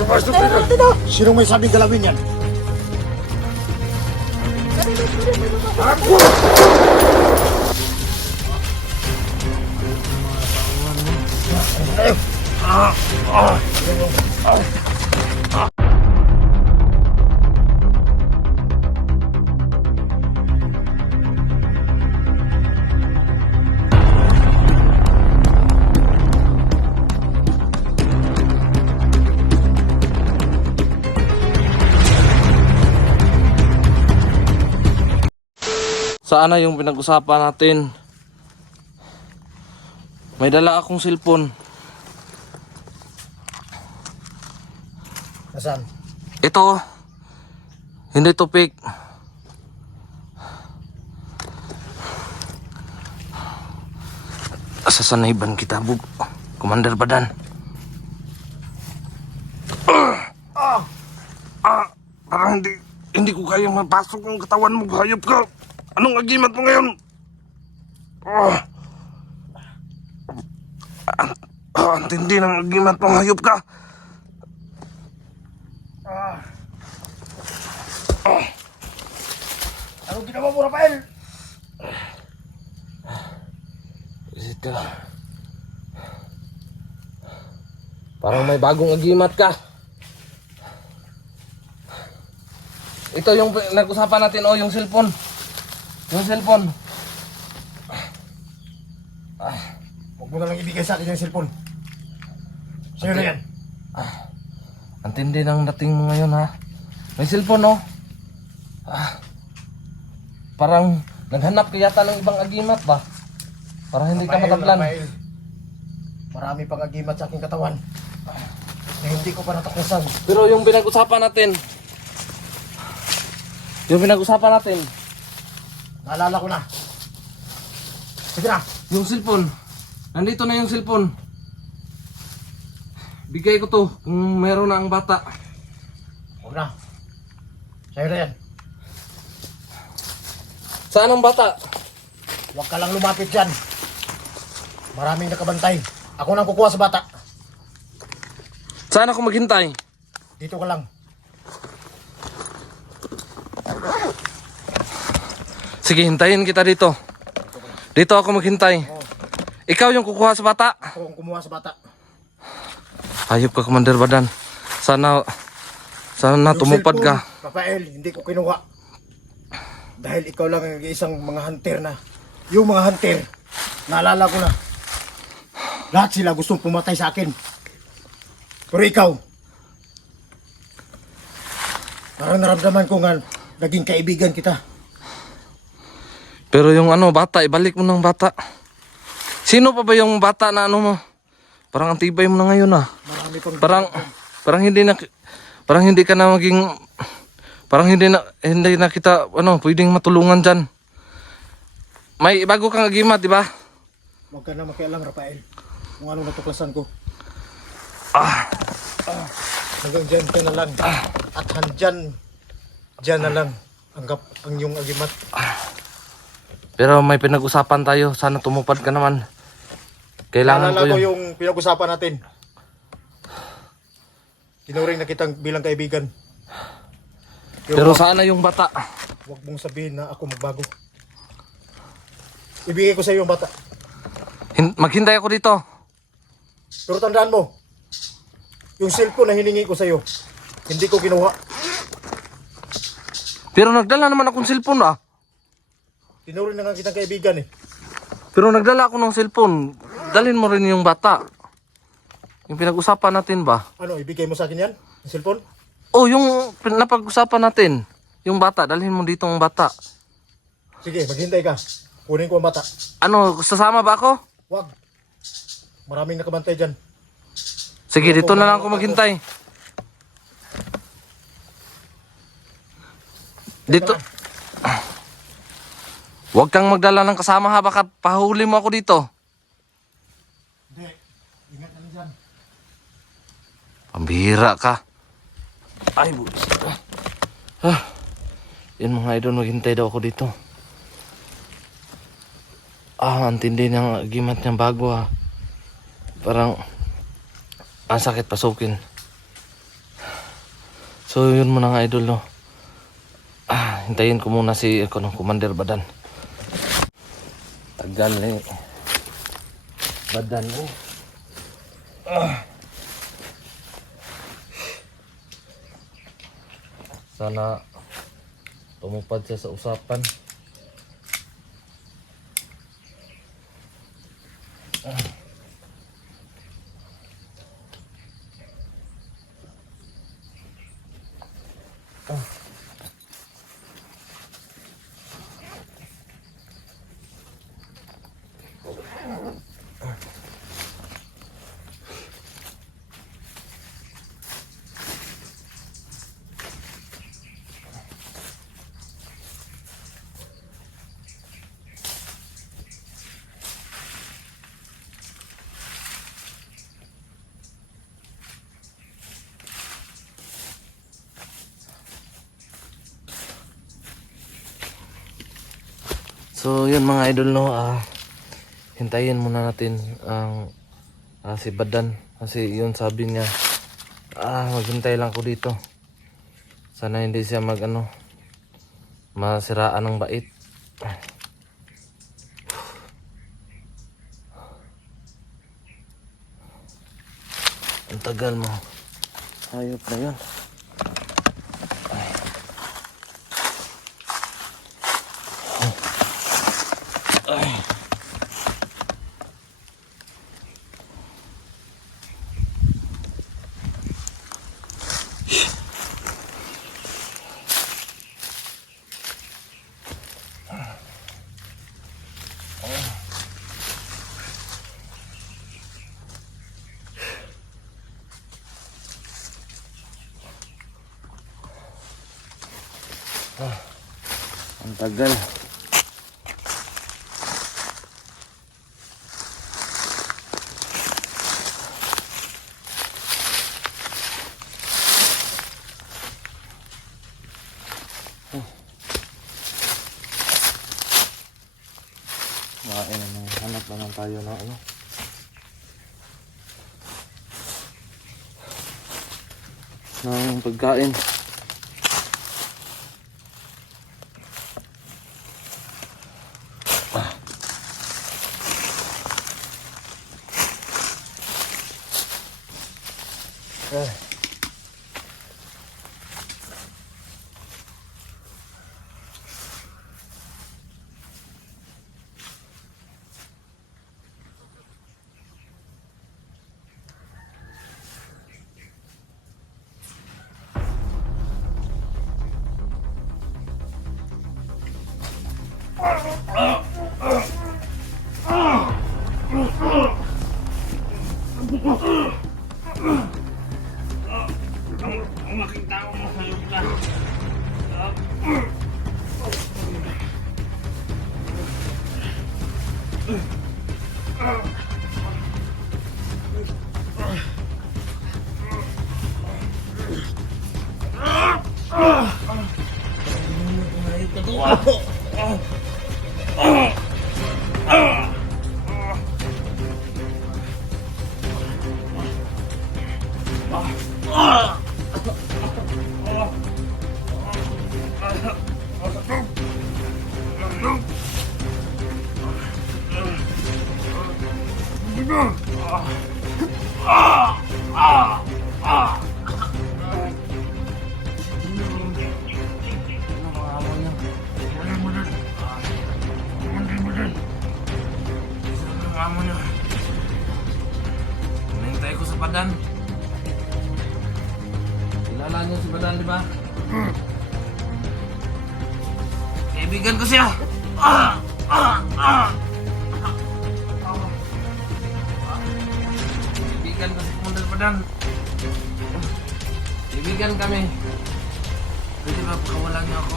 Papasok dito. Sinong may sabing galawin yan? Ako! Saan na yung pinag-usapan natin? May dala akong cellphone. Nasaan? Ito. Hindi tupik. Sasaniban kita, Bug. Commander Badan. Parang hindi ko kayang mapasok ang katawan mo, hayop ka. Anong agimat mo ngayon? Ang tindi ng agimat mo, hayop ka. Anong ginawa mo, Rafael? Ito. Parang may bagong agimat ka. Ito yung nag-usapan natin, yung cellphone. Yung cellphone. Huwag mo na lang ibigay sa akin yung cellphone. Sino na yan? Ang tindi ng dating mo ngayon, ha? May cellphone, no? Parang naghanap ka yata ng ibang agimat ba? Para hindi ka matablan. Rafael, marami pang agimat sa aking katawan na hindi ko pa natakusan. Pero yung pinag-usapan natin, Naalala ko na. Sige na. yung cellphone. Nandito na yung cellphone. Bigay ko to kung meron na ang bata. Huwag na. Sa'yo na yan. Saan ang bata? Huwag ka lang lumapit dyan. Maraming nakabantay. Ako nang kukuha sa bata. Saan ako maghintay? Dito ka lang. Sige, hintayin kita dito. Dito ako maghintay. Ikaw yung kukuha sa bata. Ako ang kumuha sa bata. Hayop ka, Commander Badan. Sana tumupad Yung ka. cellphone, Rafael, hindi ko kinuha. Dahil ikaw lang ang isang mga hunter na. Yung mga hunter, naalala ko na. Lahat sila gustong pumatay sa akin. Pero ikaw, parang naramdaman ko nga naging kaibigan kita. Pero yung bata, ibalik mo ng bata. Sino pa ba yung bata na mo? Parang ang tibay mo na ngayon, ah. Marami pang Parang hindi ka na maging, parang hindi na kita pwedeng matulungan diyan. May bago kang agimat, di ba? Huwag ka na makialam, Rafael. Kung anong natuklasan ko. Hanggang dyan ka na lang. At dyan na lang ang iyong agimat. Pero may pinag-usapan tayo. Sana tumupad ka naman. Kailangan Naalala ko ko yun. yung pinag-usapan natin. Tinuring na kitang bilang kaibigan. Pero sana yung bata. Huwag mong sabihin na ako magbago. Ibigay ko sa iyo yung bata. Maghintay ako dito. Pero tandaan mo, yung cellphone na hiningi ko sa iyo, hindi ko kinuha. Pero nagdala naman akong cellphone, ah. Tinuring na nga kitang kaibigan eh. Pero nagdala ako ng cellphone. Dalhin mo rin yung bata. Yung pinag-usapan natin ba? Ano, ibigay mo sa akin yan? Yung cellphone? Oh, yung napag-usapan natin. Yung bata, dalhin mo dito ang bata. Sige, maghintay ka. Kunin ko ang bata. Sasama ba ako? Wag. Maraming nakabantay dyan. Sige, dito na lang ako maghintay. Dito. Huwag kang magdala ng kasama, ha, baka pahuli mo ako dito. Hindi. Ingat ka na dyan. Pambihira ka. Ay, bulis ka. Yan mga idol, maghintay daw ako dito. Ang tindi ng agimat niyang bago, ha. Parang ang sakit pasukin. So yun muna nga idol no. Hintayin ko muna si Commander Badan. Tagal eh. Badan eh. Sana tumupad siya sa usapan. So yun mga idol no, hintayin muna natin ang si Badan kasi yun sabi niya maghintay lang ko dito. Sana hindi siya masiraan ng bait. Ang tagal mo. Hayop na yun. Ang tagal. Hanap naman tayo na ng pagkain. Hinintay ko sa Badan. Kilala niyo si Badan, di ba? Kaibigan ko siya. Kaibigan ko si Commander Badan. Kaibigan kami. Pwede ba pakawalan niyo ako?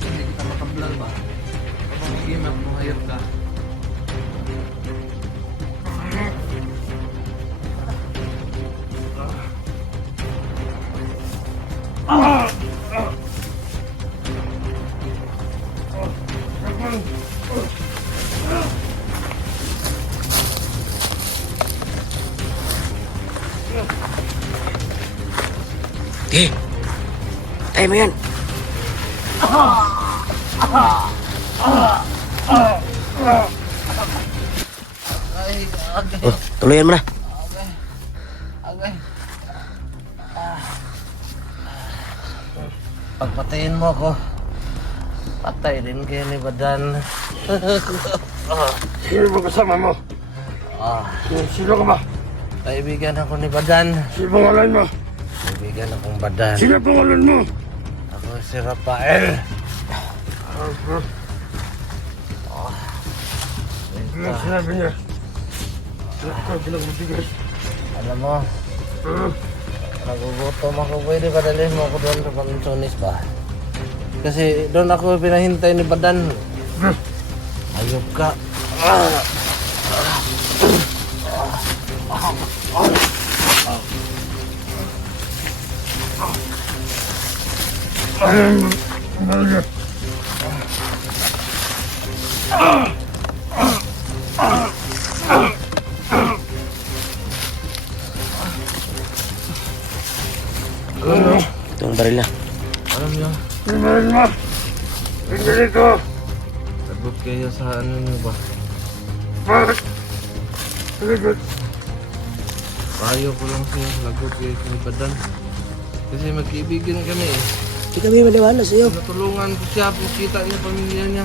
Hindi kita makablal ba? Sige, magmuhayot ka. Sige. Tayo mo yan. Ay, agay. Oh, tuluyan mo na. Agay. Pagpatayin mo ako, patay din kayo ni Badan. Sino ba kasama mo? Sino ka ba? Kaibigan ako ni Badan. Sino pangalan mo? Kaibigan akong Badan. Sino pangalan mo? Ako si Rafael. Ano sinabi niya? Ako pinagbubigas. Alam mo, nagugutom ako. Pwede ba dalhin mo ako doon sa Pansonis ba? Kasi doon ako pinahintay ni Badan. Ayop ka. Ito ang baril na. Alam niyo, Baril mo! Tingnan ito! sagot kayo sa ano niyo ba? Bakit? Sagot. Payo ko lang siya, lagot kayo ni Badan. Kasi magkaibigan kami eh. Hindi kami maniwala sa iyo. Natulungan ko siya, makita niya pamilya niya.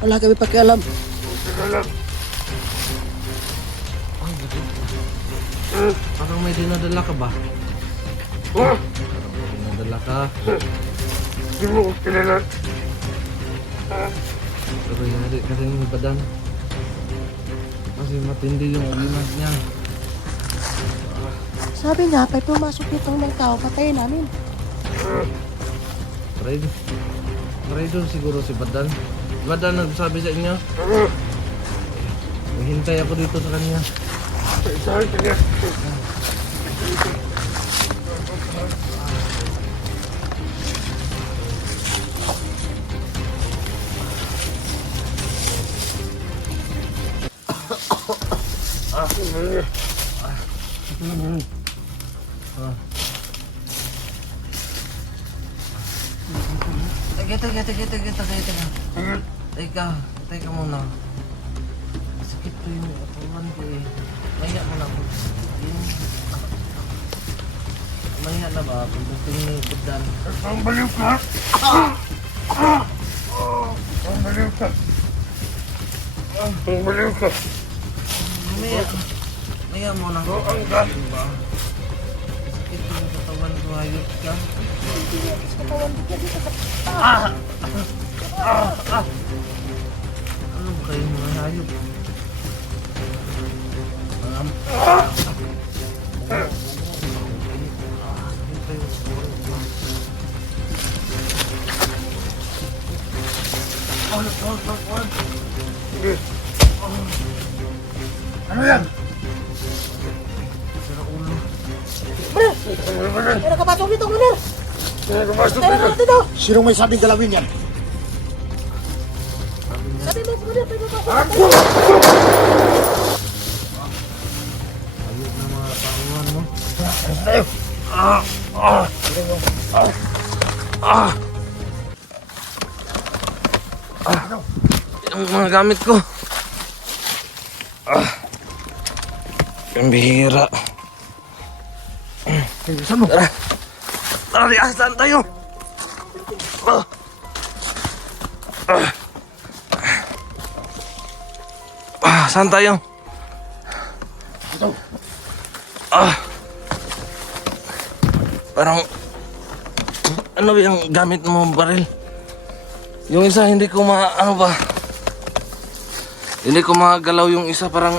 Wala kami pakialam. Sagot. Ay, bakit? Parang may dinadala ka ba? Oh! Parang may dinadala ka. Hindi mo ko kilala. Pero yari ka rin ni Badan. Kasi matindi yung ulimas niya. Sabi niya, pag pumasok dito ng tao, patayin namin. Marito siguro si Badan. Badan nagsabi sa inyo. Hintay ako dito sa kanya. Sabi ka niya. Teka muna. Sakit ko yung katawan ko eh. Maya mo na ako. Maya na ba? Pagdating ni Badan. Ang baliw ka! Ang baliw ka! Ang baliw ka! Maya mo na ako. Ang gas! Diba? Sakit ko yung katawan ko. Hayop ka. Ano ba kayo mga hayop? Ano yan? Sira ulo. Pero kapasok dito, Manir! Tayo na natin daw! Sinong may sabing galawin yan? Sabi mo, Manir, tayo na pasok! Hayop na mga panguhan mo. Tayo! Yung mga gamit ko. Yung bihira. Saan mo? Tara, saan tayo? Saan tayo? Ito. Parang ano ba yung gamit mo baril? Yung isa hindi ko ano ba? Hindi ko magalaw yung isa, parang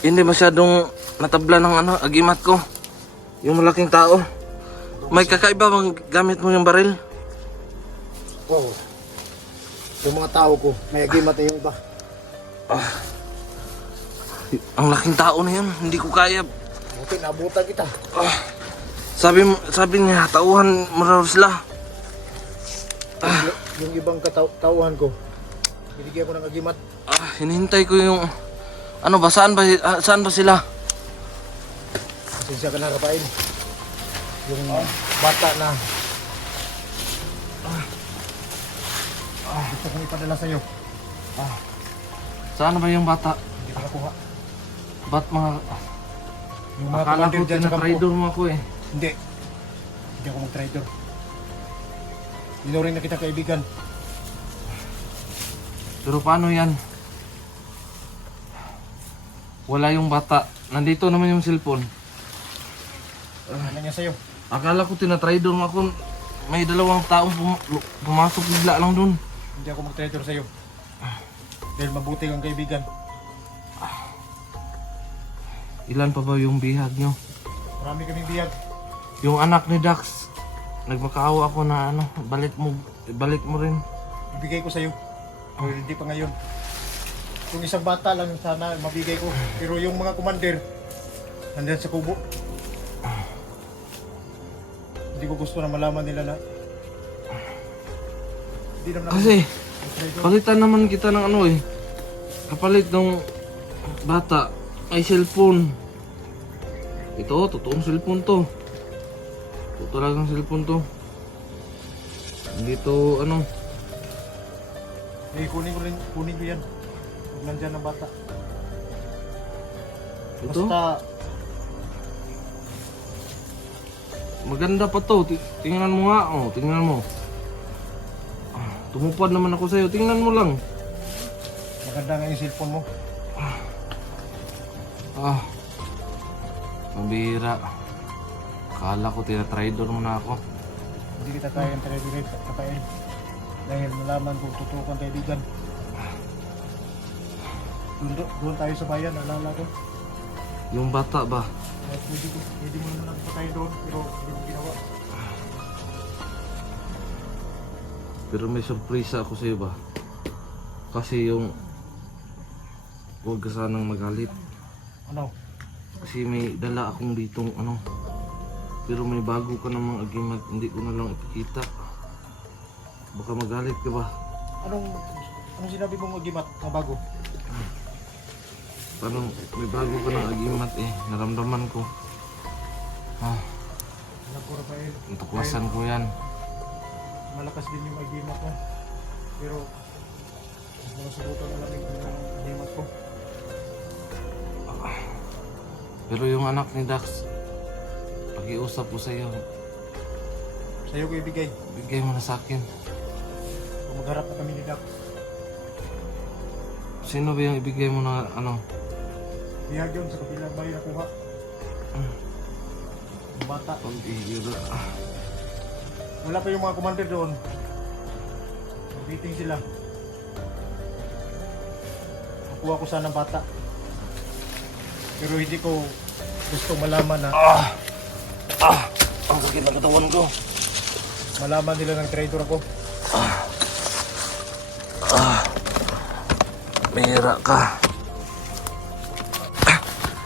hindi masyadong natabla ng agimat ko. Yung malaking tao. May kakaiba bang gamit mo yung baril? Wow. Yung mga tao ko, may agimat na yung iba. Ang laking tao na yun, hindi ko kaya. Buti, nabutan kita. Sabi niya, tauhan mo raw sila. Yung ibang tauhan ko, binigyan ko ng agimat. Hinihintay ko yung ano ba, saan ba sila? Pasensya ka na, Rafael. Yung bata na gusto kong ipadala sa'yo. Saan ba yung bata? Hindi ko nakuha. Ba't mga... Yung mga Akala commander ko dyan sa kampo. tinatraidor mo ako eh. Hindi. Hindi ako mag-trader. Inuring na kita kaibigan. Pero paano yan? Wala yung bata. Nandito naman yung cellphone. Ano niya sa'yo? Akala ko tinatraidor mo ako. May dalawang taong pumasok bigla lang dun. Hindi ako mag-trader sa'yo. Dahil mabuti kang kaibigan. Ilan pa ba yung bihag nyo? Marami kaming biyag. Yung anak ni Dax, nagmakaawa ako na ano, balik mo rin. Ibigay ko sa'yo. Pero hindi pa ngayon. Kung isang bata lang sana mabigay ko. Pero yung mga commander, nandyan sa kubo. Hindi ko gusto na malaman nila na hindi naman ako Kasi, trader. palitan naman kita ng ano eh. Kapalit ng bata, ay cellphone. Ito, totoong cellphone to. Ito talagang cellphone to. Hindi to ano. Eh, kunin ko yan. Huwag nandyan ang bata. Ito, Basta, maganda pa to. Tingnan mo nga, oh, tingnan mo. Tumupad naman ako sa'yo. Tingnan mo lang. maganda nga yung cellphone mo. Pambira. Kala ko tinatraidor mo na ako. Hindi kita kaya yung trader kakain. Dahil malaman kung totoo kang kaibigan. Doon tayo sa bayan, alala ko. Yung bata ba? Pwede mo naman ako patayin doon, pero hindi mo ginawa. Pero may surpresa ako sa'yo ba? Kasi yung... Huwag ka sanang magalit. Ano? Kasi may dala akong ditong ano. Pero may bago ka namang agimat. Hindi ko na lang ipakita. Baka magalit ka ba? Anong sinabi mong agimat na bago? Parang may bago ka ng agimat eh. Naramdaman ko. Alam ko, Rafael. Natukwasan ko yan. Malakas din yung agimat mo. Pero, mga subukan alamin ko yung agimat ko. Pero yung anak ni Dax, pag-iusap ko sa'yo, Sa'yo ko ibigay. bigay mo na sa akin. Kung magharap na kami ni Doc. Sino ba yung ibigay mo na ano? Bihag yun sa kabilang bahay na kuha. Yung bata. Pambihira. Wala pa yung mga commander doon. Meeting sila. Nakuha ko sana ng bata. Pero hindi ko gusto malaman na Ang sakit ng katawan ko. malaman nila ng trader ako. Mira ka.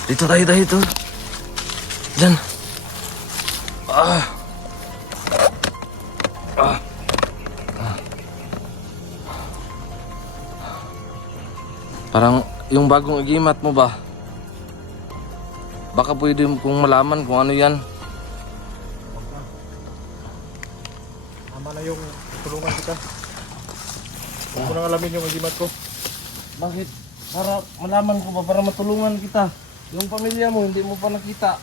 Dito tayo, dito. Diyan. Parang yung bagong agimat mo ba? Baka pwede kong malaman kung ano yan. Tama na yung tulungan kita. Huwag ko nang alamin yung agimat ko. Bakit? Para malaman ko ba? Para matulungan kita. Yung pamilya mo, hindi mo pa nakita.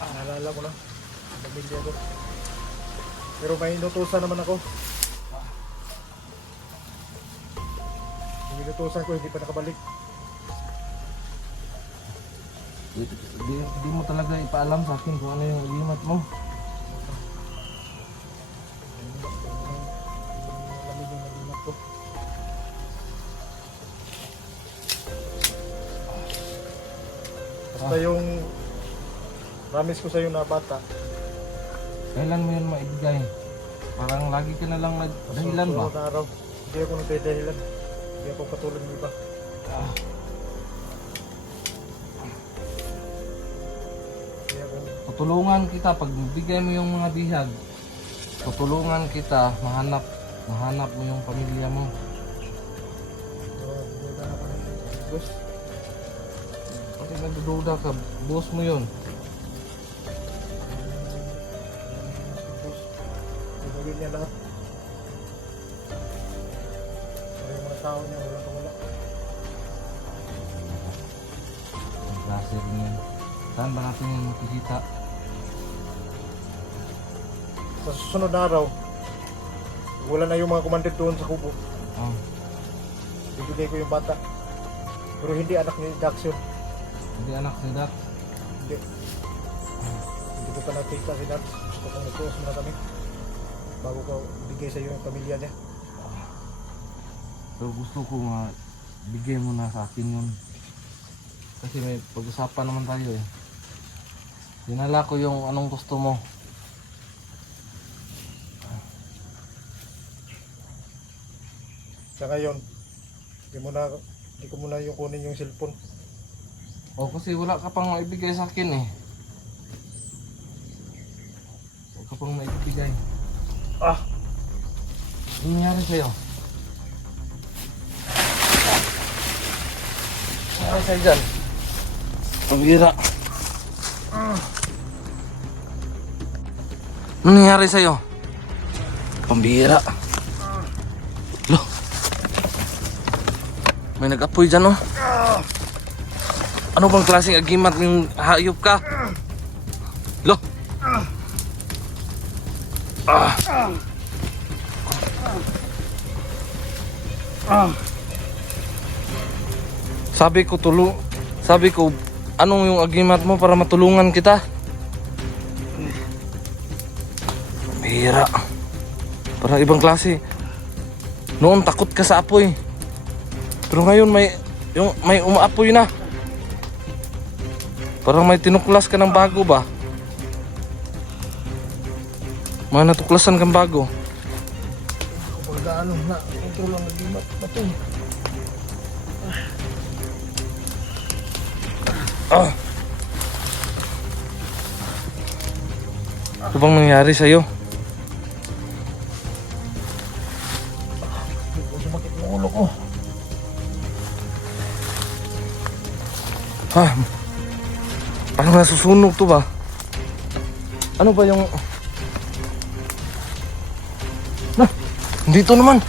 Naalala ko na. Ang pamilya ko. Pero may inutusan naman ako. Yung inutusan ko hindi pa nakabalik. Di mo talaga ipaalam sa akin kung ano yung agimat mo. Alamin yung agimat ko. Basta yung promise ko sa'yo na bata, Kailan mo yun maibigay? Parang lagi ka na lang nagdahilan ba? susunod na araw. Hindi ako nagdahilan. Hindi ako katulad ng iba. Hindi ako Tutulungan kita pag bigay mo yung mga bihag. Tutulungan kita mahanap mo yung pamilya mo. duda ako ng Diyos. Pati nagdududa ka, boss mo yun. niya lahat. Pero yung mga tao niya, walang kawala. Ang klase rin yan. Saan ba natin yan makikita? Sa susunod na araw, wala na yung mga commander doon sa kubo. Oh, Bibigay ko yung bata. Pero hindi anak ni Dax yun. hindi anak ni Dax. Hindi. Hindi ko pa nakita si Dax. Gusto kong magtuos muna kami. Bago ko bigay sa iyo yung pamilya niya. Pero gusto ko bigay mo na sa akin yun. Kasi may pag-usapan naman tayo eh. Dinala ko yung anong gusto mo. Sa ngayon, hindi ko muna yung kunin yung cellphone. O kasi wala ka pang maibigay sa akin eh. Wala ka pang maibigay. Ah! Ano nangyari sa'yo? Ano nangyari sa'yo dyan? Pambira. Ano nangyari sa'yo? Pambira. Loh. May nag-apoy dyan oh. Ano bang klaseng agimat yung hayop ka? Loh. Sabi ko anong yung agimat mo para matulungan kita? Pambira. Parang ibang klase. Noon takot ka sa apoy. Pero ngayon may umaapoy na. Parang may tinuklas ka ng bago ba? May natuklasan kang bago. Kapag gaano na, control ang nagimat na ito. Ano bang nangyari sa'yo? Sumakit yung ulo ko. Ha? Parang nasusunog to ba? Ano ba yung... Na! Dito naman!